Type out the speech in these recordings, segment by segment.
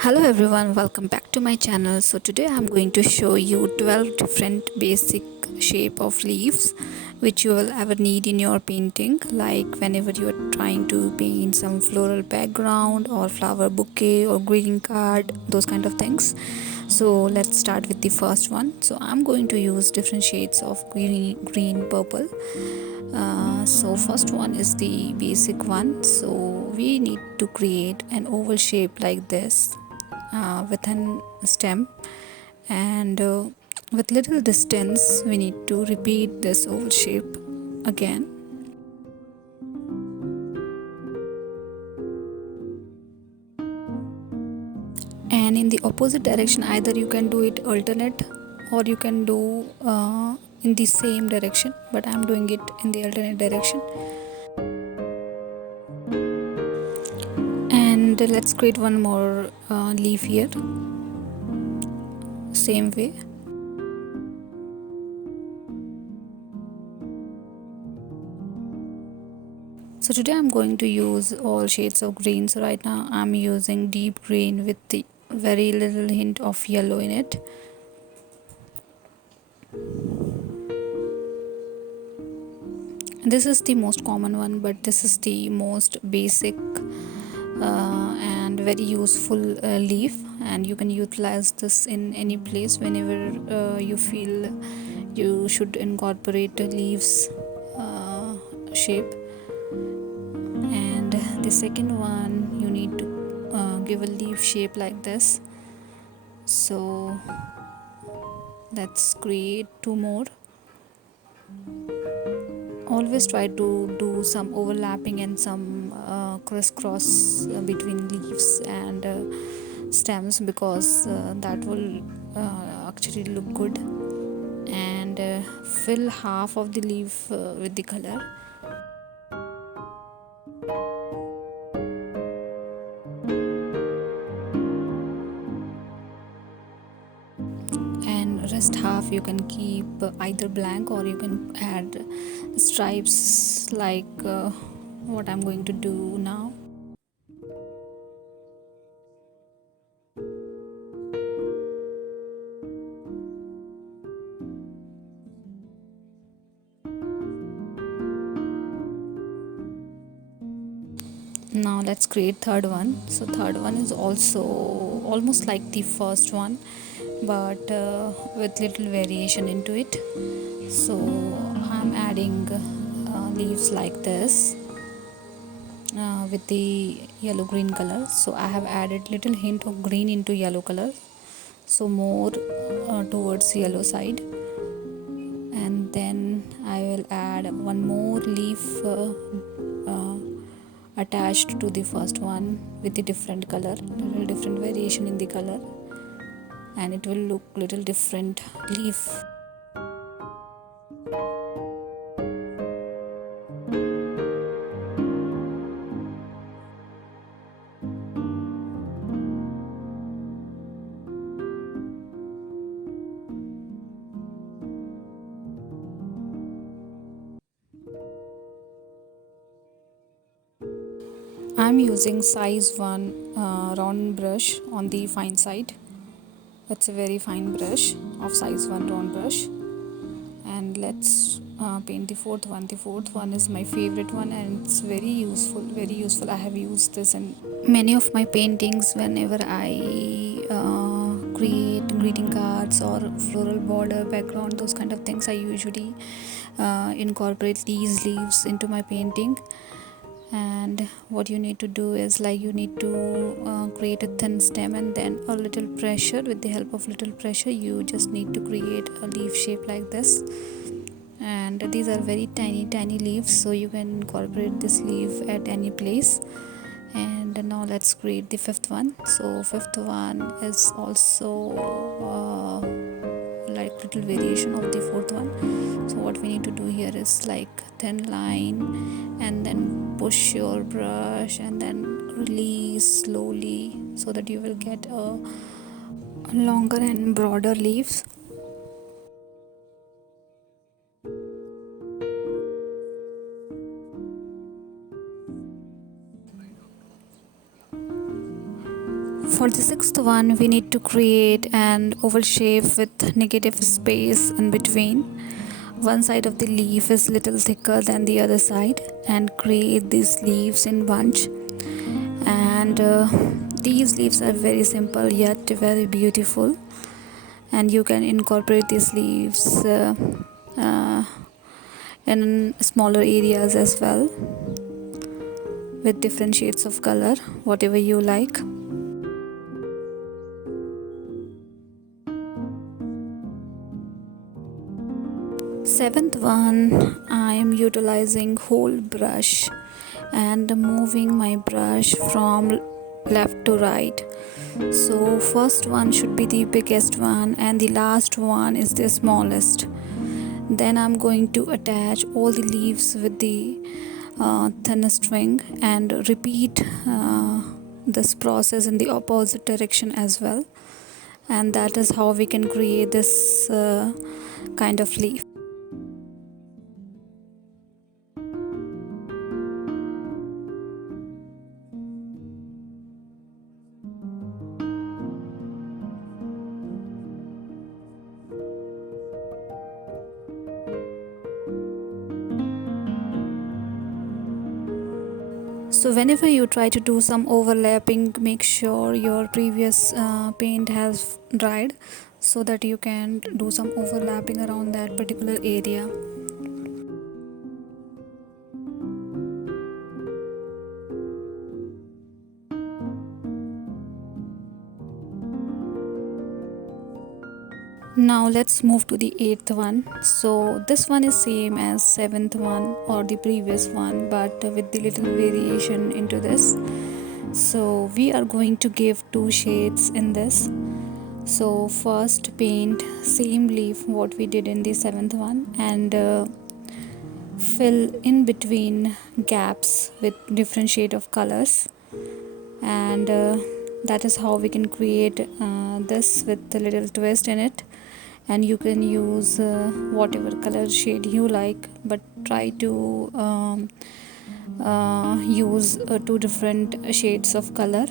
Hello everyone, welcome back to my channel. So today I'm going to show you 12 different basic shape of leaves which you will ever need in your painting, like whenever you are trying to paint some floral background or flower bouquet or greeting card, those kind of things. So let's start with the first one. So I'm going to use different shades of green, purple. So first one is the basic one. So we need to create an oval shape like this with an stem, and with little distance we need to repeat this oval shape again. And in the opposite direction, either you can do it alternate or you can do in the same direction, but I'm doing it in the alternate direction. And let's create one more leaf here, same way. So today I'm going to use all shades of green. So right now I'm using deep green with the very little hint of yellow in it. This is the most common one, but this is the most basic and very useful leaf, and you can utilize this in any place whenever you feel you should incorporate leaves shape. And the second one, you need to give a leaf shape like this. So let's create two more. Always try to do some overlapping and some crisscross between leaves and stems, because that will actually look good. And fill half of the leaf with the color, and rest half you can keep either blank, or you can add stripes like what I'm going to do now. Now let's create third one. So third one is also almost like the first one, but with little variation into it. So I'm adding leaves like this with the yellow green color. So I have added little hint of green into yellow color, so more towards yellow side. And then I will add one more leaf attached to the first one with the different color, little different variation in the color, and it will look little different leaf. I'm using size 1 round brush on the fine side. It's a very fine brush of size 1 round brush. And let's paint the fourth one. The fourth one is my favorite one, and it's very useful, very useful. I have used this in many of my paintings whenever I create greeting cards or floral border background, those kind of things. I usually incorporate these leaves into my painting. And what you need to do is, like, you need to create a thin stem, and then a little pressure, with the help of little pressure you just need to create a leaf shape like this. And these are very tiny leaves, so you can incorporate this leaf at any place. And now let's create the fifth one. So fifth one is also like little variation of the fourth one. So what we need to do here is like thin line, and then push your brush and then release slowly, so that you will get a longer and broader leaves. For the sixth one, we need to create an oval shape with negative space in between. One side of the leaf is little thicker than the other side, and create these leaves in bunch. And these leaves are very simple yet very beautiful, and you can incorporate these leaves uh, in smaller areas as well, with different shades of color, whatever you like. Seventh one, I am utilizing whole brush and moving my brush from left to right. So first one should be the biggest one and the last one is the smallest. Then I'm going to attach all the leaves with the thin string and repeat this process in the opposite direction as well, and that is how we can create this kind of leaf. So whenever you try to do some overlapping, make sure your previous paint has dried so that you can do some overlapping around that particular area. Now let's move to the eighth one. So this one is same as seventh one or the previous one, but with the little variation into this. So we are going to give two shades in this. So first paint same leaf what we did in the seventh one, and fill in between gaps with different shade of colors, and that is how we can create this with a little twist in it. And you can use whatever color shade you like, but try to use two different shades of color.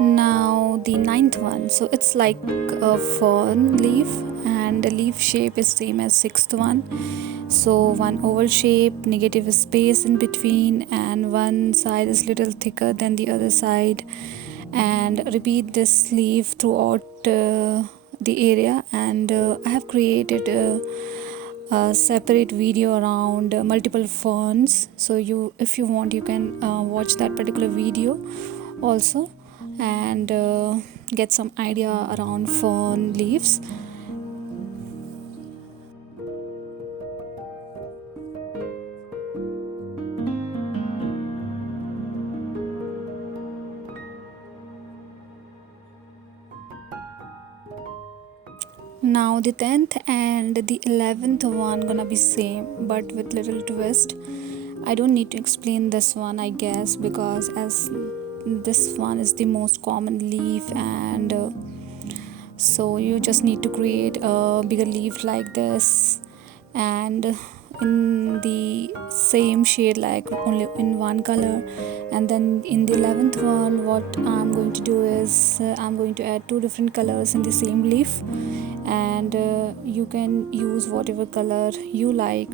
Now the ninth one, so it's like a fern leaf, and the leaf shape is same as sixth one. So one oval shape, negative space in between, and one side is little thicker than the other side. And repeat this leaf throughout the area. And I have created a separate video around multiple ferns. So if you want, you can watch that particular video also, and get some idea around fern leaves. Now the 10th and the 11th one gonna be same but with little twist. I don't need to explain this one, I guess, because as this one is the most common leaf, and so you just need to create a bigger leaf like this, and in the same shade, like only in one color. And then in the 11th one, what I'm going to do is I'm going to add two different colors in the same leaf, and you can use whatever color you like,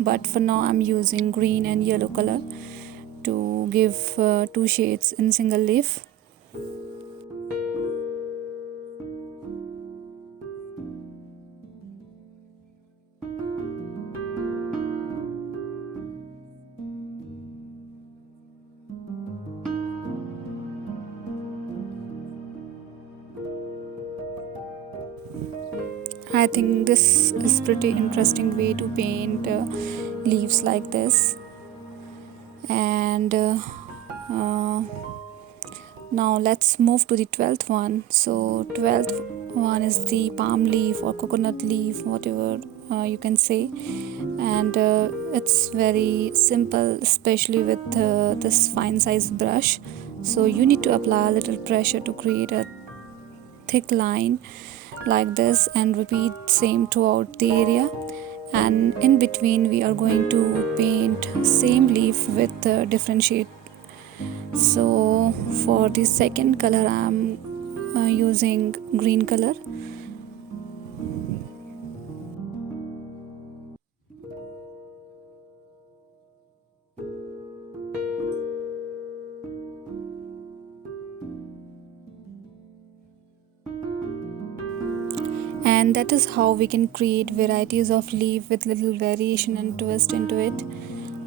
but for now I'm using green and yellow color to give two shades in single leaf. I think this is pretty interesting way to paint leaves like this. And uh, now let's move to the 12th one. So 12th one is the palm leaf or coconut leaf, whatever you can say. And it's very simple, especially with this fine size brush. So you need to apply a little pressure to create a thick line like this, and repeat same throughout the area. And in between we are going to paint same leaf with different shade. So for the second color I'm using green color. And that is how we can create varieties of leaf with little variation and twist into it.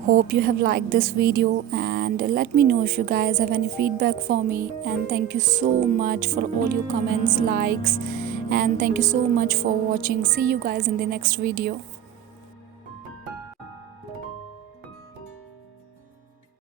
Hope you have liked this video, and let me know if you guys have any feedback for me. And thank you so much for all your comments, likes, and thank you so much for watching. See you guys in the next video.